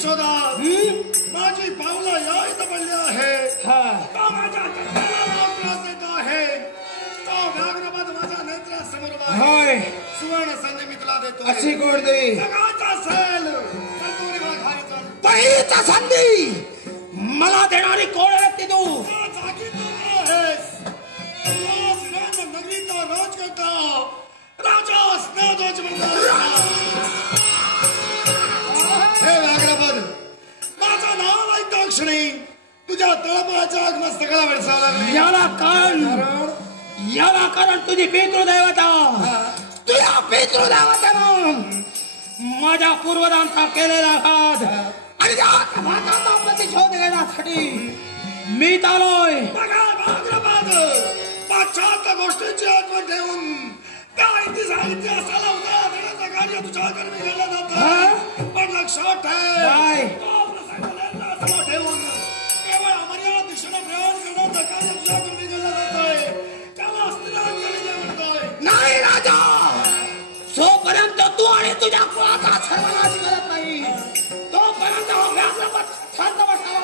यशोदा माझी पावलं या इथं पडली आहे. तो माझ्या कन्याला त्रास देत आहे. तो व्याघ्रपद माझ्या नेत्रासमोर आहे. सुवर्ण संधी मी तुला देतो. अशी कोणती जगाचा असेल तर तू मला घारी चाल. पहिलीचा संधी मला देणारी कोण व्यक्ती तू? जागी तू आहेस. नगरीचा राज करता राजा स्नेहध्वज हे व्याघ्रपद माझं नाव ऐकता क्षणी तुझ्या तळपाच्या आगमस्तकाला वेळसावला लागली. याला कारण तुझी पितृदैवता तुझ्या पितृदैवतेनं माझ्या पूर्वजांचा केलेला घात आणि त्या घाताचा प्रतिशोध घेण्यासाठी मी चालोय. व्याघ्रपद पाश्चात्य गोष्टींची आठवण ठेवून त्या इतिहासाला उजाळा देण्याचं कार्य तुझ्याकडे मी केलं जातं. पण लक्षात ठेवून केवळ अमर्याद दिशेने प्रयाण करण्याचं कार्य तुझ्याकडे मी केलं जातंय. त्याला अस्थिरांजली म्हणतोय. नाही राजा, जोपर्यंत तू आणि तुझ्या कुळाचा सर्वनाश करत नाही तोपर्यंत व्याघ्रपद शांत बसावा.